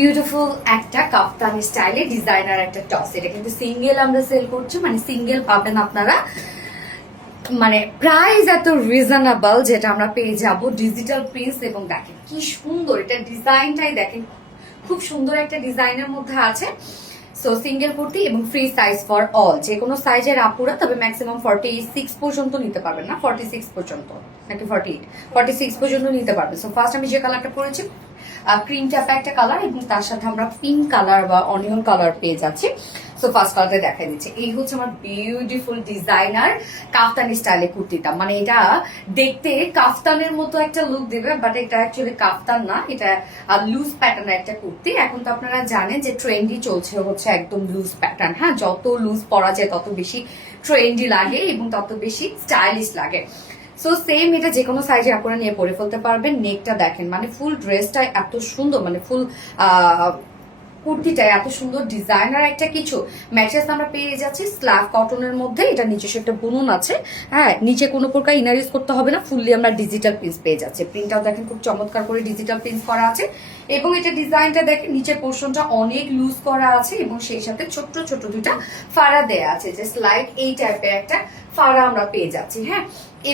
Beautiful একটা কাফতানি স্টাইলে designer একটা টপস। এটা কিন্তু সিঙ্গেল আমরা সেল করছি, মানে সিঙ্গেল পাবেন আপনারা, মানে প্রাইস এত রিজনেবল যেটা আমরা পেয়ে যাব ডিজিটাল প্রিন্টস। এবং দেখেন কি সুন্দর এটা, ডিজাইনটাই দেখেন খুব সুন্দর একটা ডিজাইনের মধ্যে আছে। সো সিঙ্গেল কুর্তি এবং ফ্রি সাইজ ফর অল, যে কোনো সাইজের আপুরা, তবে ম্যাক্সিমাম 46 পর্যন্ত নিতে পারবেন, না 46 পর্যন্ত নাকি 48, 46 পর্যন্ত নিতে পারবেন। সো ফার্স্ট আমি যে কালারটা পরেছি ক্রিম টাইপের একটা কালার, এবং তার সাথে আমরা পিঙ্ক কালার বা অনিয়ন কালার পেয়ে যাচ্ছি। সো ফার্স্ট কালারটা দেখা দিচ্ছে, এই হচ্ছে আমার বিউটিফুল ডিজাইনার কাফতানি স্টাইলে কুর্তিটা। মানে এটা দেখতে কাফতানের মতো একটা লুক দেবে, বাট এটা অ্যাকচুয়ালি কাফতান না, এটা লুজ প্যাটার্নের একটা কুর্তি। এখন তো আপনারা জানেন যে ট্রেন্ডি চলছে হচ্ছে একদম লুজ প্যাটার্ন। হ্যাঁ, যত লুজ পরা যায় তত বেশি ট্রেন্ডি লাগে এবং তত বেশি স্টাইলিশ লাগে। সো সেম এটা যে কোনো সাইজে আপনারা নিয়ে পরে ফেলতে পারবেন। নেকটা দেখেন, মানে ফুল ড্রেসটা এত সুন্দর, মানে ফুল কুর্তিটা এত সুন্দর ডিজাইনার একটা কিছু ম্যাচেস আমরা পেয়ে যাচ্ছি স্ল্যাব কটনের মধ্যে। এটা নিজস্ব একটা বুনন আছে। হ্যাঁ, নিচে কোনো প্রকার ইনার ইউজ করতে হবে না, ফুললি আমরা ডিজিটাল প্রিন্টস পেয়ে যাচ্ছি। প্রিন্টটাও দেখেন খুব চমৎকার করে ডিজিটাল প্রিন্টস করা আছে, এবং এটা ডিজাইনটা দেখেন নিচের পোর্শনটা অনেক লুজ করা আছে এবং সেই সাথে ছোট্ট ছোট দুটা ফাড়া দেয়া আছে, যে স্লাইড এই টাইপের একটা ফাড়া আমরা পেয়ে যাচ্ছি। হ্যাঁ,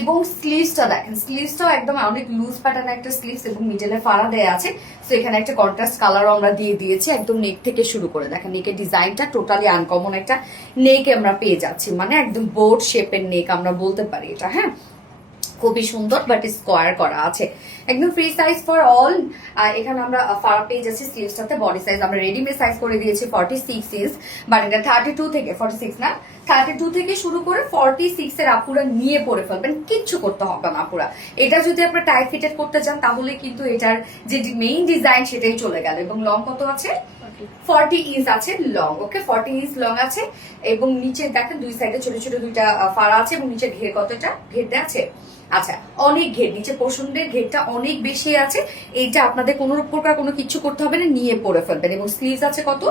এবং স্লিভসটা দেখেন, স্লিভসটাও একদম অনেক লুজ প্যাটার্ন একটা স্লিভস এবং মিডলে ফাড়া দেয়া আছে। তো এখানে একটা কন্ট্রাস্ট কালারও আমরা দিয়ে দিয়েছি একদম নেক থেকে শুরু করে। দেখেন নেকের ডিজাইনটা টোটালি আনকমন একটা নেক আমরা পেয়ে যাচ্ছি, মানে একদম বোর্ড শেপের নেক আমরা বলতে পারি এটা। হ্যাঁ, খুবই সুন্দর, বাট স্কোয়ার করা আছে, একদম ফ্রি সাইজ ফর অল। এখানে আমরা ফাড়া পেয়ে যাচ্ছি স্লিভসটাতে। বডি সাইজ আমরা রেডিমেড সাইজ করে দিয়েছি 46 ইঞ্চ, বাট এটা 32 থেকে 46 না, 32 থেকে শুরু করে 46 এর আপুরা নিয়ে পরে ফেলবেন, কিচ্ছু করতে হবে না আপুরা। এটা যদি আপনারা টাইট ফিটেড করতে চান তাহলে কিন্তু এটার যে মেইন ডিজাইন সেটাই চলে গেল। এবং লং কত আছে? 40 ইঞ্চ আছে লং। ওকে, 40 ইঞ্চ লং আছে। এবং নিচে দেখেন দুই সাইডে ছোট ছোট দুইটা ফাড়া আছে, এবং নিচে ঘের কতটা ঘের দেওয়া আছে? আচ্ছা, অনেক ঘের, নিচে পোর্শনের ঘেরটা অনেক বেশি আছে। এইটা আপনাদের কোনো প্রকার কোনো কিছু করতে হবে না, নিয়ে পরে ফেলবেন। এবং স্লিভস আছে কত?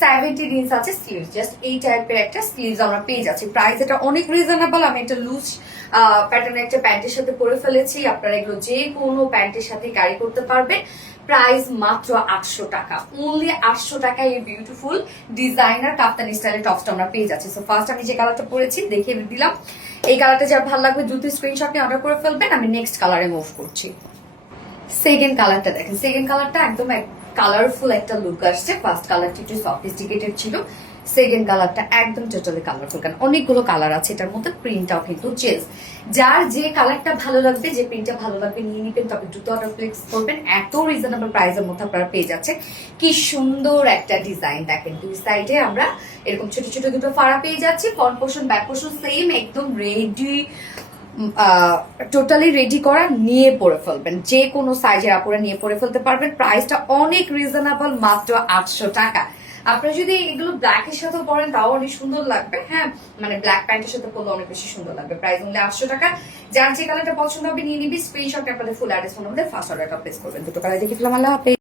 17 ইঞ্চ আছে স্লিভস। জাস্ট এই টাইপের একটা স্লিভস আমরা পেয়ে যাচ্ছি। প্রাইস এটা অনেক রিজনেবল। আমি একটা লুজ প্যাটার্নের একটা প্যান্টের সাথে পরে ফেলেছি, আপনারা এগুলো যে কোনো প্যান্টের সাথে ক্যারি করতে পারবেন। প্রাইস মাত্র 800 টাকা, অনলি 800 টাকায় এই বিউটিফুল ডিজাইনার কাপ্তানি স্টাইলের টপসটা আমরা পেয়ে যাচ্ছি। সো ফার্স্ট আমি যে কালারটা পরেছি দেখিয়ে দিলাম, এই কালারটা যার ভালো লাগবে দ্রুত স্ক্রিনশট নিয়ে অর্ডার করে ফেলবেন। আমি নেক্সট কালারে মুভ করছি। সেকেন্ড কালারটা দেখেন, সেকেন্ড কালারটা একদম কালারফুল একটা লুক আসছে। ফার্স্ট কালারটা একটু সফিস্টিকেটেড ছিল, সেকেন্ড কালারটা একদম টোটালি কালারফুল। কারণ অনেকগুলো কালার আছে এটার মধ্যে, প্রিন্টটাও কিন্তু চেঞ্জ। যার যে কালারটা ভালো লাগবে, যে প্রিন্টটা ভালো লাগবে নিয়ে নিবেন, তবে দ্রুত অর্ডার প্লেস করবেন। এত রিজনেবল প্রাইসের মধ্যে আপনারা পেয়ে যাচ্ছে। কি সুন্দর একটা ডিজাইন দেখেন, দুই সাইডে আমরা এরকম ছোট ছোট দুটো ফাড়া পেয়ে যাচ্ছি। Front portion back portion same, একদম রেডি, টোটালি রেডি করা, নিয়ে পরে ফেলবেন। যে কোনো সাইজের আপুরা নিয়ে পরে ফেলতে পারবেন। প্রাইসটা অনেক রিজনেবল, মাত্র 800 টাকা। আপনারা যদি এগুলো ব্ল্যাকের সাথে পরেন তাও অনেক সুন্দর লাগবে। হ্যাঁ, মানে ব্ল্যাক প্যান্টের সাথে পরলে অনেক বেশি সুন্দর লাগবে। প্রাইস অনলি 800 টাকা। যার যে কালারটা পছন্দ হবে নিয়ে নিবি, স্ক্রিনশট আপনাদের ফুল অ্যাড্রেস ফোন আমাদের ফার্স্ট অর্ডারটা প্লেস করবেন। দুটো কালার দেখে ফেলাম। আল্লাহ হাফেজ।